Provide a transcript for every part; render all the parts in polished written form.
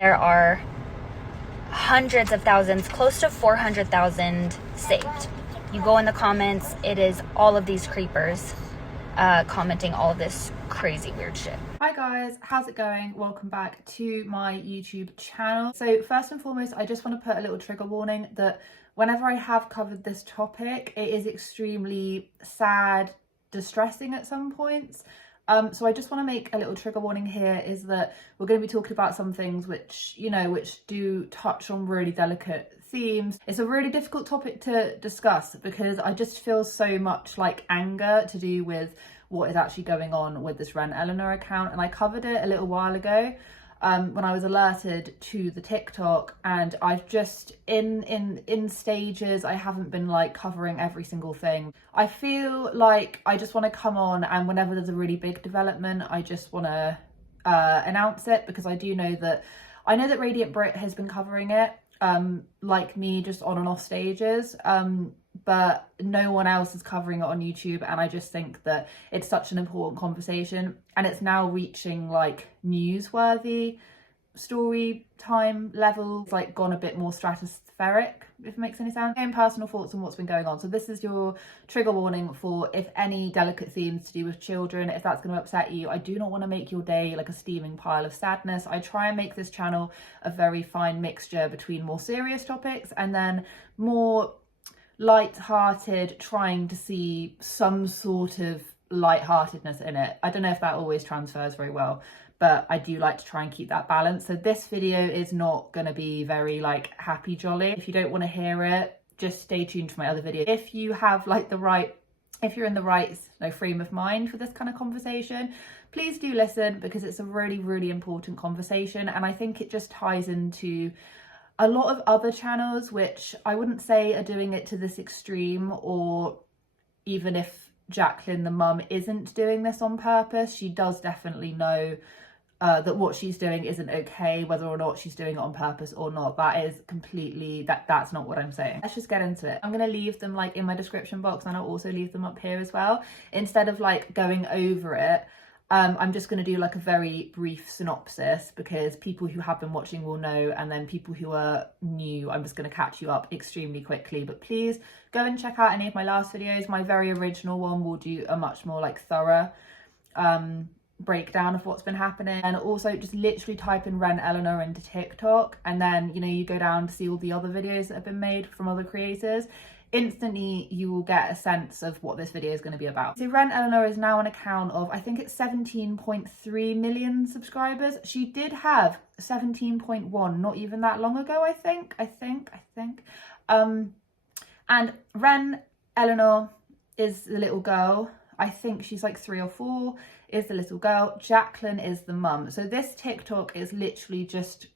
There are hundreds of thousands, close to 400,000 saved. You go in the comments, it is all of these creepers commenting all of this crazy weird shit. Hi guys, how's it going? Welcome back to my YouTube channel. So first and foremost, I just want to put a little trigger warning that whenever I have covered this topic, it is extremely sad, distressing at some points. So I just want to make a little trigger warning here, is that we're going to be talking about some things which, which do touch on really delicate themes. It's a really difficult topic to discuss because I just feel so much like anger to do with what is actually going on with this Wren Eleanor account. And I covered it a little while ago when I was alerted to the TikTok, and I've just in stages, I haven't been like covering every single thing. I feel like I just want to come on, and whenever there's a really big development, I just want to announce it, because I know that Radiant Brit has been covering it like me, just on and off stages, but no one else is covering it on YouTube. And I just think that it's such an important conversation, and it's now reaching like newsworthy story time levels, like gone a bit more stratospheric, if it makes any sense. And personal thoughts on what's been going on. So this is your trigger warning for if any delicate themes to do with children, if that's going to upset you. I do not want to make your day like a steaming pile of sadness. I try and make this channel a very fine mixture between more serious topics and then more light-hearted, trying to see some sort of light-heartedness in it. I don't know if that always transfers very well, but I do like to try and keep that balance. So this video is not going to be very like happy jolly. If you don't want to hear it, just stay tuned for my other video. If you have like if you're in the right frame of mind for this kind of conversation, please do listen, because it's a really, really important conversation. And I think it just ties into a lot of other channels, which I wouldn't say are doing it to this extreme, or even if Jacqueline, the mum, isn't doing this on purpose, she does definitely know that what she's doing isn't okay, whether or not she's doing it on purpose or not. That is completely, that's not what I'm saying. Let's just get into it. I'm going to leave them like in my description box, and I'll also leave them up here as well. Instead of like going over it, I'm just going to do like a very brief synopsis, because people who have been watching will know, and then people who are new, I'm just going to catch you up extremely quickly. But please go and check out any of my last videos. My very original one will do a much more like thorough breakdown of what's been happening. And also just literally type in Wren Eleanor into TikTok, and then you go down to see all the other videos that have been made from other creators. Instantly you will get a sense of what this video is going to be about. So Wren Eleanor is now an account of, I think it's 17.3 million subscribers. She did have 17.1 not even that long ago, I think. And Wren Eleanor is the little girl. I think she's like 3 or 4, is the little girl. Jacqueline is the mum. So this TikTok is literally just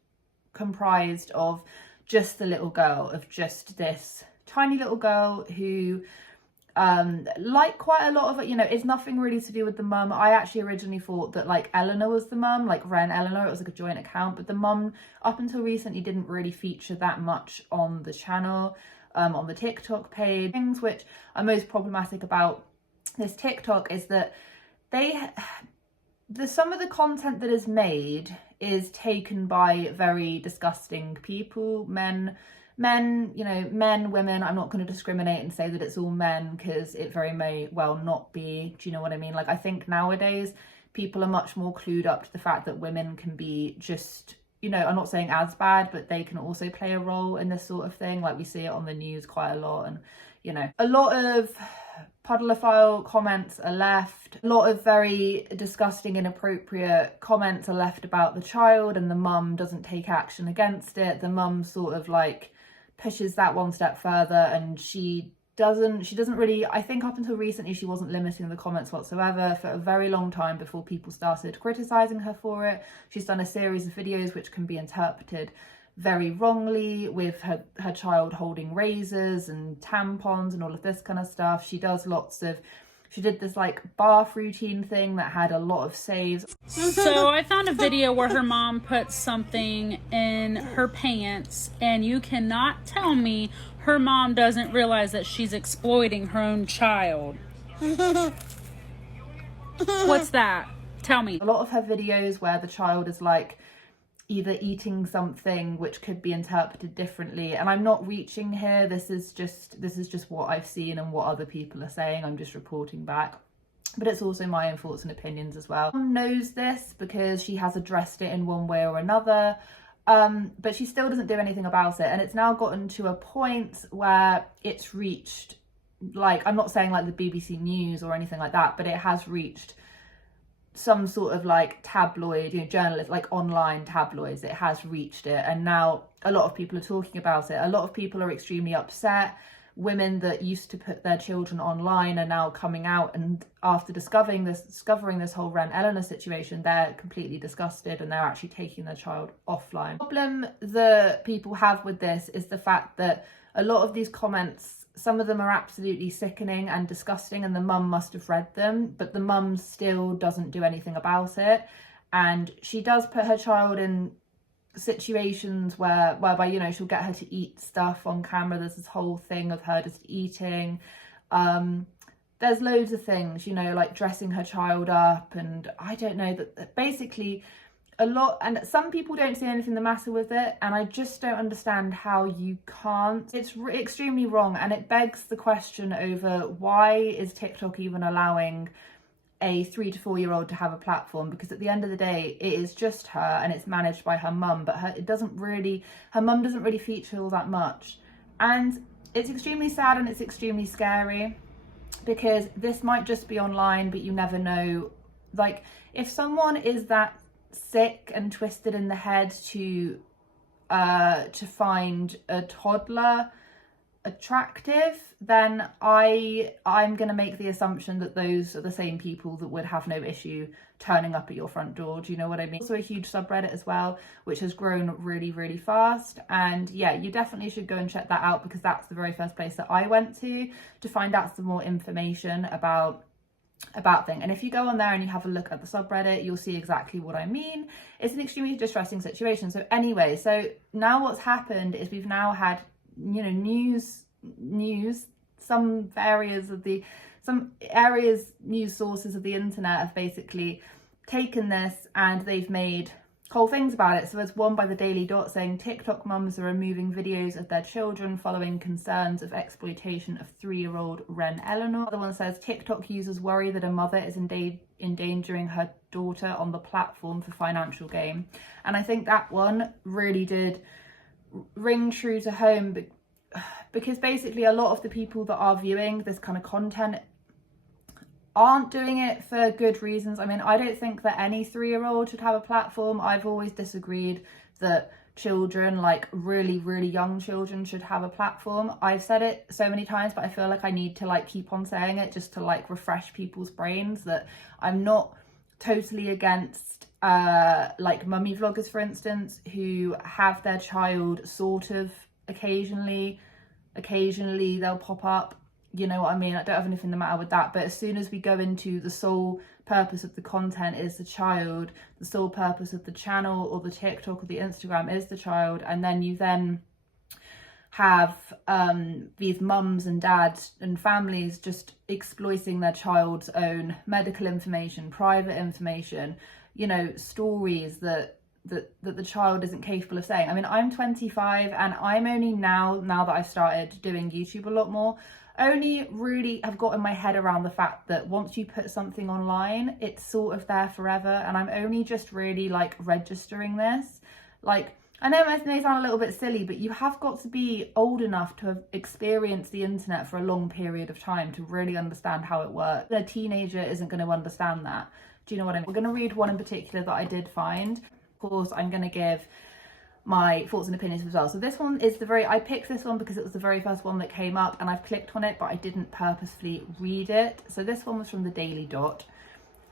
comprised of just the little girl, of just this tiny little girl who like quite a lot of it, it's nothing really to do with the mum. I actually originally thought that like Eleanor was the mum, like Wren Eleanor, it was like a joint account, but the mum up until recently didn't really feature that much on the channel, on the TikTok page. Things which are most problematic about this TikTok is that some of the content that is made is taken by very disgusting people, men, women. I'm not going to discriminate and say that it's all men, because it very may well not be. Do you know what I mean? Like, I think nowadays people are much more clued up to the fact that women can be just, I'm not saying as bad, but they can also play a role in this sort of thing. Like, we see it on the news quite a lot, and a lot of puddleophile comments are left. A lot of very disgusting, inappropriate comments are left about the child, and the mum doesn't take action against it. The mum sort of like pushes that one step further, and she doesn't really, I think up until recently she wasn't limiting the comments whatsoever for a very long time before people started criticizing her for it. She's done a series of videos which can be interpreted very wrongly, with her child holding razors and tampons and all of this kind of stuff. She did this like bath routine thing that had a lot of saves. So I found a video where her mom put something in her pants, and you cannot tell me her mom doesn't realize that she's exploiting her own child. What's that? Tell me. A lot of her videos where the child is like either eating something which could be interpreted differently. And I'm not reaching here. This is just what I've seen and what other people are saying. I'm just reporting back. But it's also my own thoughts and opinions as well. Mum knows this because she has addressed it in one way or another, but she still doesn't do anything about it. And it's now gotten to a point where it's reached, like, I'm not saying like the BBC News or anything like that, but it has reached some sort of like tabloid, journalist, like online tabloids. It has reached it, and now a lot of people are talking about it. A lot of people are extremely upset. Women that used to put their children online are now coming out, and after discovering this whole Wren Eleanor situation, they're completely disgusted and they're actually taking their child offline. The problem that people have with this is the fact that a lot of these comments, some of them are absolutely sickening and disgusting, and the mum must have read them, but the mum still doesn't do anything about it. And she does put her child in situations whereby she'll get her to eat stuff on camera. There's this whole thing of her just eating. There's loads of things, like dressing her child up, and I don't know, that basically a lot. And some people don't see anything the matter with it, and I just don't understand how you can't. It's extremely wrong, and it begs the question over why is TikTok even allowing a 3 to 4 year old to have a platform, because at the end of the day it is just her and it's managed by her mum, but her mum doesn't really feature all that much. And it's extremely sad and it's extremely scary, because this might just be online, but you never know. Like, if someone is that sick and twisted in the head to find a toddler attractive, then I'm going to make the assumption that those are the same people that would have no issue turning up at your front door. Do you know what I mean? Also a huge subreddit as well, which has grown really, really fast. And yeah, you definitely should go and check that out, because that's the very first place that I went to find out some more information about things. And if you go on there and you have a look at the subreddit, you'll see exactly what I mean. It's an extremely distressing situation. So anyway, so now what's happened is we've now had news, some news sources of the internet have basically taken this and they've made whole things about it. So there's one by the Daily Dot saying TikTok mums are removing videos of their children following concerns of exploitation of 3-year-old Wren Eleanor. Another one says TikTok users worry that a mother is endangering her daughter on the platform for financial gain. And I think that one really did ring true to home, because basically a lot of the people that are viewing this kind of content aren't doing it for good reasons. I mean, I don't think that any 3-year-old should have a platform. I've always disagreed that children, like really, really young children, should have a platform. I've said it so many times, but I feel like I need to like keep on saying it just to like refresh people's brains that I'm not totally against like mummy vloggers, for instance, who have their child sort of occasionally they'll pop up. You know what I mean? I don't have anything the matter with that. But as soon as we go into the sole purpose of the content is the child, the sole purpose of the channel or the TikTok or the Instagram is the child, and then you then have these mums and dads and families just exploiting their child's own medical information, private information, stories that the child isn't capable of saying. I mean, I'm 25 and I'm only now that I've started doing YouTube a lot more, only really have gotten my head around the fact that once you put something online, it's sort of there forever. And I'm only just really like registering this. Like, I know it may sound a little bit silly, but you have got to be old enough to have experienced the internet for a long period of time to really understand how it works. A teenager isn't going to understand that. Do you know what I mean? We're going to read one in particular that I did find. Of course, I'm going to give my thoughts and opinions as well. So this one is I picked this one because it was the very first one that came up and I've clicked on it, but I didn't purposefully read it. So this one was from the Daily Dot.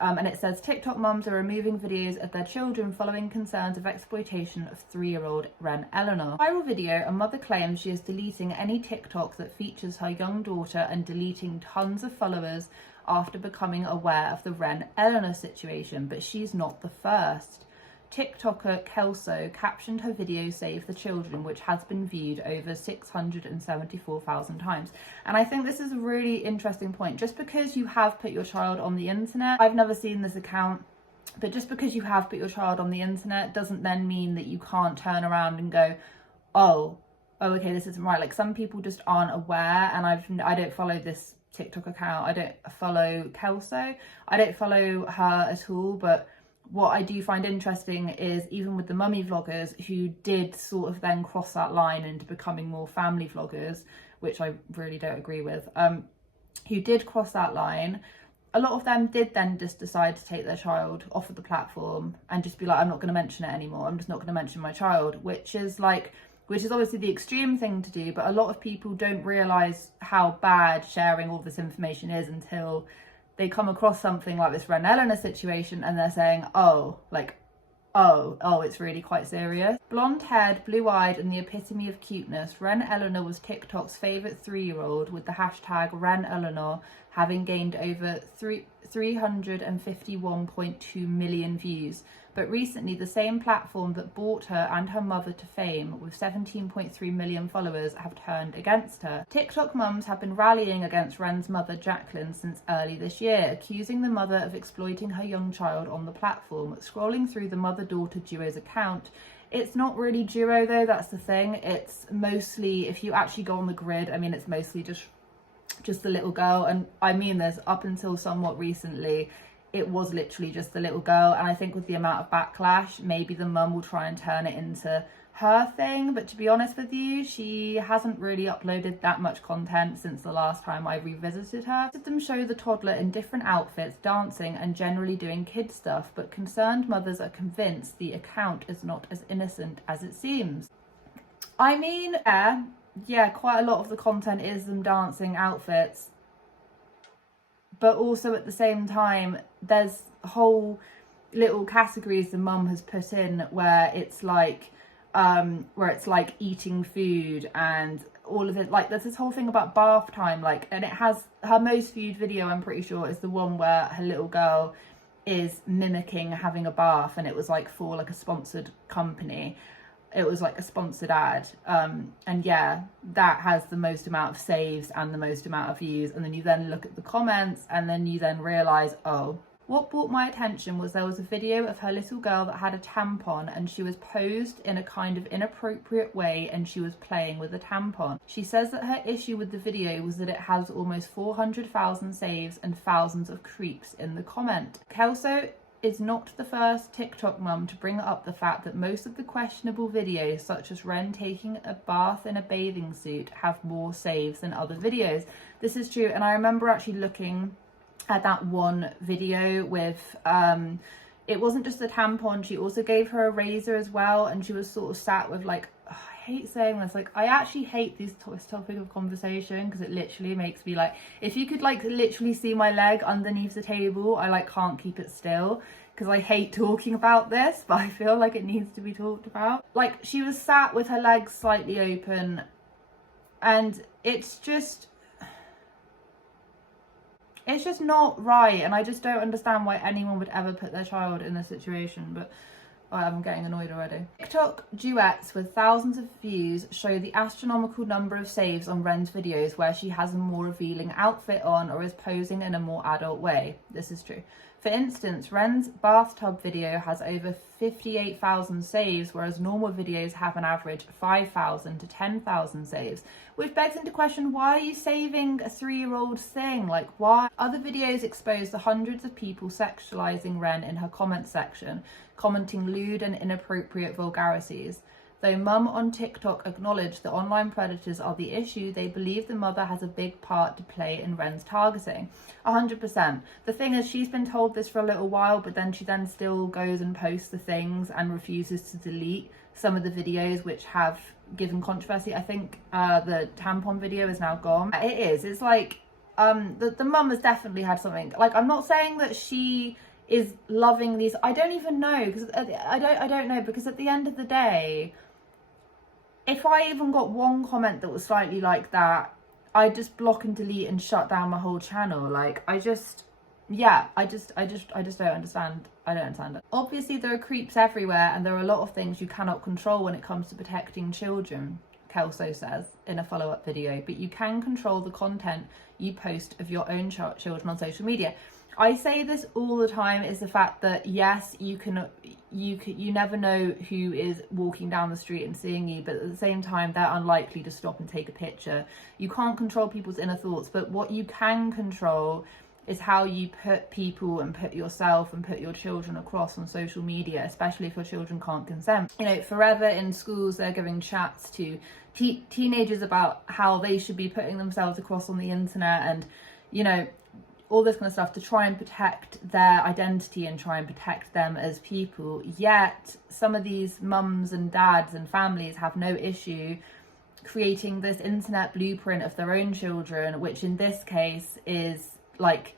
And it says TikTok mums are removing videos of their children following concerns of exploitation of 3-year-old Wren Eleanor. Viral video, a mother claims she is deleting any TikTok that features her young daughter and deleting tons of followers after becoming aware of the Wren Eleanor situation, but she's not the first. TikToker Kelso captioned her video Save the Children, which has been viewed over 674,000 times. And I think this is a really interesting point. Just because you have put your child on the internet, I've never seen this account But just because you have put your child on the internet doesn't then mean that you can't turn around and go, oh, okay, this isn't right. Like, some people just aren't aware, and I don't follow this TikTok account. I don't follow Kelso. I don't follow her at all. But what I do find interesting is, even with the mummy vloggers who did sort of then cross that line into becoming more family vloggers, which I really don't agree with, who did cross that line, a lot of them did then just decide to take their child off of the platform and just be like, I'm not going to mention it anymore. I'm just not going to mention my child, which is obviously the extreme thing to do. But a lot of people don't realise how bad sharing all this information is until they come across something like this Wren Eleanor situation and they're saying, oh, it's really quite serious. Blonde-haired, blue-eyed and the epitome of cuteness, Wren Eleanor was TikTok's favourite 3-year-old, with the hashtag Wren Eleanor having gained over 351.2 million views. But recently, the same platform that brought her and her mother to fame, with 17.3 million followers, have turned against her. TikTok mums have been rallying against Wren's mother, Jacqueline, since early this year, accusing the mother of exploiting her young child on the platform. Scrolling through the mother-daughter duo's account, it's not really duo though, that's the thing. It's mostly, if you actually go on the grid, I mean, it's mostly just the little girl. And I mean, there's up until somewhat recently, it was literally just the little girl. And I think with the amount of backlash, maybe the mum will try and turn it into her thing. But to be honest with you, she hasn't really uploaded that much content since the last time I revisited her. Them show the toddler in different outfits, dancing and generally doing kid stuff, but concerned mothers are convinced the account is not as innocent as it seems. I mean, yeah, quite a lot of the content is them dancing, outfits, but also at the same time, there's whole little categories the mum has put in where it's like eating food and all of it. Like, there's this whole thing about bath time, like, and it has her most viewed video, I'm pretty sure, is the one where her little girl is mimicking having a bath, and it was like for like a sponsored company. It was like a sponsored ad, and yeah, that has the most amount of saves and the most amount of views. And then you then look at the comments and then you then realise, oh, what brought my attention was there was a video of her little girl that had a tampon, and she was posed in a kind of inappropriate way and she was playing with a tampon. She says that her issue with the video was that it has almost 400,000 saves and thousands of creeps in the comment. Kelso is not the first TikTok mum to bring up the fact that most of the questionable videos, such as Wren taking a bath in a bathing suit, have more saves than other videos. This is true, and I remember actually looking at that one video with, it wasn't just a tampon, she also gave her a razor as well, and she was sort of sat with like, I hate saying this, like, I actually hate this topic of conversation because it literally makes me like, if you could like literally see my leg underneath the table, I like can't keep it still because I hate talking about this, but I feel like it needs to be talked about. Like, she was sat with her legs slightly open, and it's just not right, and I just don't understand why anyone would ever put their child in this situation. But I'm getting annoyed already. TikTok duets with thousands of views show the astronomical number of saves on Wren's videos where she has a more revealing outfit on or is posing in a more adult way. This is true. For instance, Wren's bathtub video has over 58,000 saves, whereas normal videos have an average 5,000 to 10,000 saves. Which begs into question, why are you saving a 3-year-old's thing? Like, why? Other videos expose the hundreds of people sexualizing Wren in her comment section, commenting lewd and inappropriate vulgarities. Though mum on TikTok acknowledged that online predators are the issue, they believe the mother has a big part to play in Wren's targeting. 100%. The thing is, she's been told this for a little while, but then she then still goes and posts the things and refuses to delete some of the videos which have given controversy. I think the tampon video is now gone. It is. It's like, the mum has definitely had something. Like, I'm not saying that she is loving these. I don't even know, because I don't know, because at the end of the day, if I even got one comment that was slightly like that, I'd just block and delete and shut down my whole channel. Like, I just don't understand. I don't understand it. Obviously, there are creeps everywhere, and there are a lot of things you cannot control when it comes to protecting children, Kelso says in a follow-up video, but you can control the content you post of your own children on social media. I say this all the time, is the fact that yes, you never know who is walking down the street and seeing you, but at the same time they're unlikely to stop and take a picture. You can't control people's inner thoughts, but what you can control is how you put people and put yourself and put your children across on social media, especially if your children can't consent. You know, forever in schools they're giving chats to teenagers about how they should be putting themselves across on the internet, and you know, all this kind of stuff to try and protect their identity and try and protect them as people. Yet some of these mums and dads and families have no issue creating this internet blueprint of their own children, which in this case is like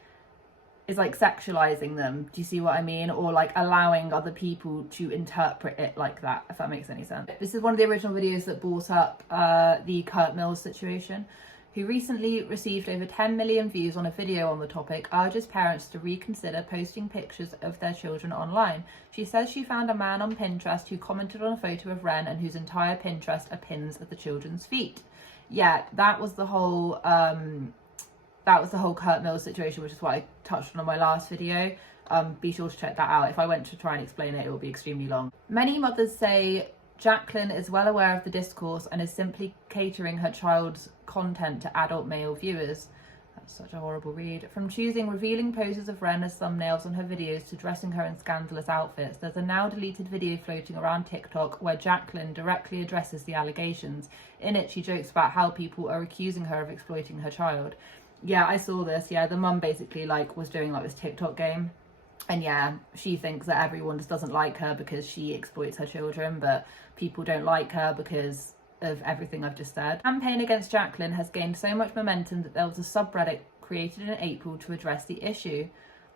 sexualizing them. Do you see what I mean? Or like allowing other people to interpret it like that, if that makes any sense. This is one of the original videos that brought up the Kurt Mills situation, who recently received over 10 million views on a video on the topic, urges parents to reconsider posting pictures of their children online. She says she found a man on Pinterest who commented on a photo of Wren and whose entire Pinterest are pins at the children's feet. Yeah, that was the whole Kurt Mills situation, which is what I touched on my last video. Be sure to check that out. If I went to try and explain it, it will be extremely long. Many mothers say Jacqueline is well aware of the discourse and is simply catering her child's content to adult male viewers. That's such a horrible read. From choosing revealing poses of Wren as thumbnails on her videos to dressing her in scandalous outfits, there's a now deleted video floating around TikTok where Jacqueline directly addresses the allegations. In it, she jokes about how people are accusing her of exploiting her child. Yeah, I saw this. Yeah, the mum basically like was doing like this TikTok game. And yeah, she thinks that everyone just doesn't like her because she exploits her children, but people don't like her because of everything I've just said. The campaign against Jacqueline has gained so much momentum that there was a subreddit created in April to address the issue.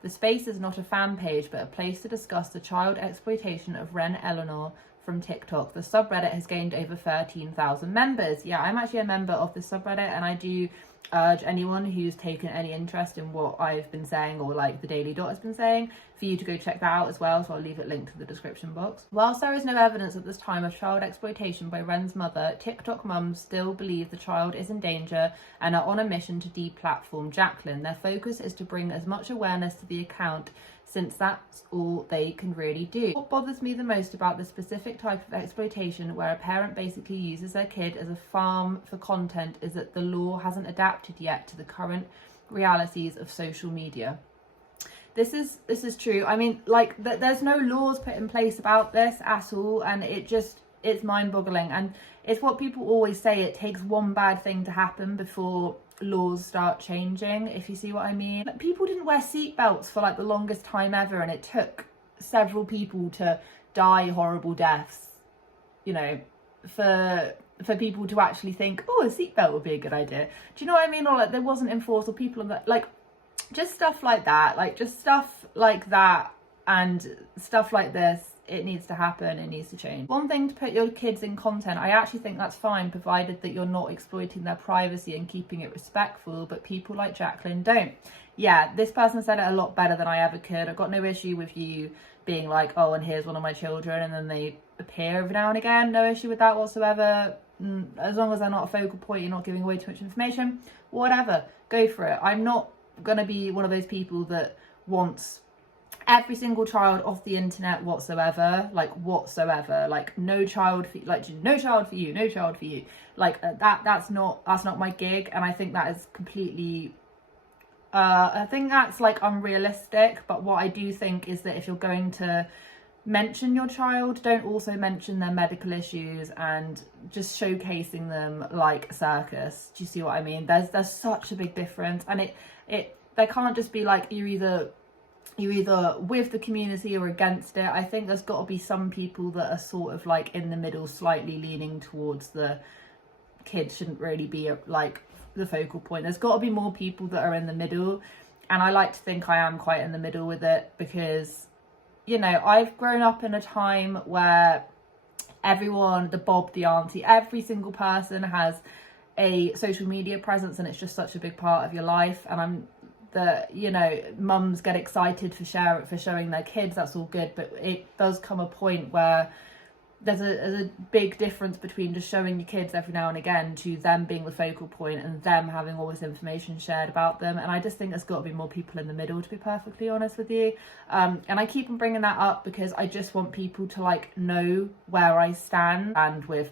The space is not a fan page, but a place to discuss the child exploitation of Wren Eleanor from TikTok. The subreddit has gained over 13,000 members. Yeah, I'm actually a member of the subreddit, and I do urge anyone who's taken any interest in what I've been saying, or like the Daily Dot has been saying, for you to go check that out as well, so I'll leave it linked to the description box. Whilst there is no evidence at this time of child exploitation by Wren's mother, TikTok mums still believe the child is in danger and are on a mission to deplatform Jacqueline. Their focus is to bring as much awareness to the account, since that's all they can really do. What bothers me the most about this specific type of exploitation, where a parent basically uses their kid as a farm for content, is that the law hasn't adapted yet to the current realities of social media. This is true. I mean, like, there's no laws put in place about this at all, and it's mind-boggling. And it's what people always say, it takes one bad thing to happen before laws start changing, if you see what I mean. Like, people didn't wear seatbelts for like the longest time ever, and it took several people to die horrible deaths, you know, for people to actually think, oh, a seatbelt would be a good idea. Do you know what I mean? Or like, there wasn't enforced, or people that, like, just stuff like that, like just stuff like that and stuff like this. It needs to happen, it needs to change. One thing to put your kids in content, I actually think that's fine, provided that you're not exploiting their privacy and keeping it respectful, but people like Jacqueline don't. Yeah, this person said it a lot better than I ever could. I've got no issue with you being like, oh, and here's one of my children, and then they appear every now and again. No issue with that whatsoever. As long as they're not a focal point, you're not giving away too much information, whatever, go for it. I'm not gonna be one of those people that wants every single child off the internet whatsoever, like no child for, like no child for you, no child for you, like that's not my gig. And I think that is completely I think that's like unrealistic. But what I do think is that if you're going to mention your child, don't also mention their medical issues and just showcasing them like a circus. Do you see what I mean? There's such a big difference, and there can't just be like you're either with the community or against it. I think there's got to be some people that are sort of like in the middle, slightly leaning towards the kids shouldn't really be like the focal point. There's got to be more people that are in the middle, and I like to think I am quite in the middle with it, because, you know, I've grown up in a time where everyone, the Bob, the auntie, every single person has a social media presence, and it's just such a big part of your life. And you know, mums get excited for showing their kids, that's all good, but it does come a point where there's a big difference between just showing your kids every now and again to them being the focal point and them having all this information shared about them. And I just think there's got to be more people in the middle, to be perfectly honest with you. And I keep on bringing that up because I just want people to like know where I stand, and with,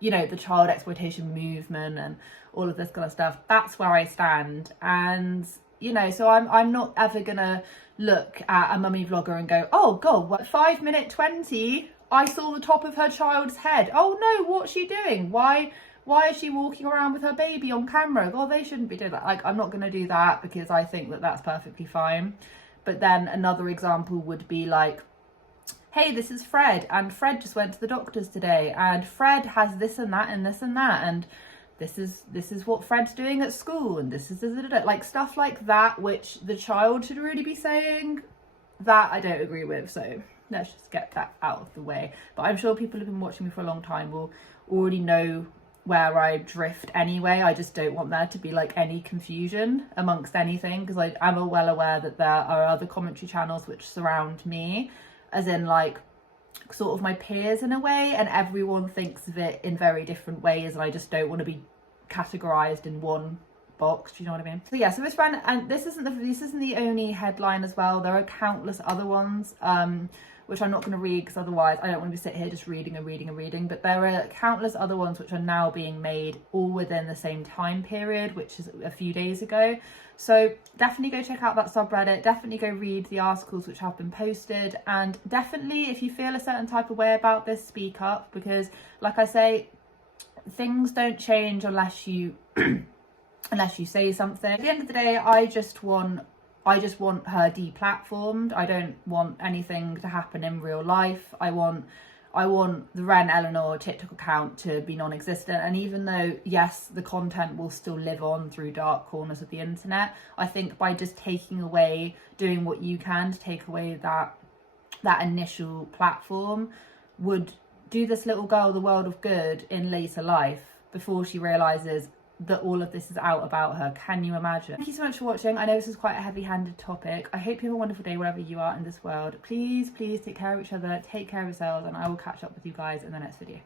you know, the child exploitation movement and all of this kind of stuff. That's where I stand. And, you know, so I'm not ever gonna look at a mummy vlogger and go, oh god, what, 5 minute 20, I saw the top of her child's head. Oh no, what's she doing? Why is she walking around with her baby on camera? Oh, they shouldn't be doing that. Like, I'm not going to do that because I think that that's perfectly fine. But then another example would be like, hey, this is Fred, and Fred just went to the doctors today, and Fred has this and that and this and that, and this is what Fred's doing at school, and this is like stuff like that, which the child should really be saying. That I don't agree with. So let's just get that out of the way. But I'm sure people who've been watching me for a long time will already know where I drift anyway. I just don't want there to be like any confusion amongst anything, because I'm well aware that there are other commentary channels which surround me, as in like sort of my peers in a way, and everyone thinks of it in very different ways, and I just don't want to be categorized in one box. Do you know what I mean? So yeah, so this one, and this isn't the only headline as well. There are countless other ones which I'm not going to read because otherwise I don't want to sit here just reading. But there are countless other ones which are now being made all within the same time period, which is a few days ago. So definitely go check out that subreddit, definitely go read the articles which have been posted, and definitely if you feel a certain type of way about this, speak up, because like I say, things don't change unless you unless you say something. At the end of the day, I just want her deplatformed. I don't want anything to happen in real life. I want the Wren Eleanor TikTok account to be non-existent. And even though, yes, the content will still live on through dark corners of the internet, I think by just doing what you can to take away that initial platform would do this little girl the world of good in later life before she realises that all of this is out about her. Can you imagine? Thank you so much for watching. I know this is quite a heavy-handed topic. I hope you have a wonderful day wherever you are in this world. Please take care of each other, take care of yourselves, and I will catch up with you guys in the next video.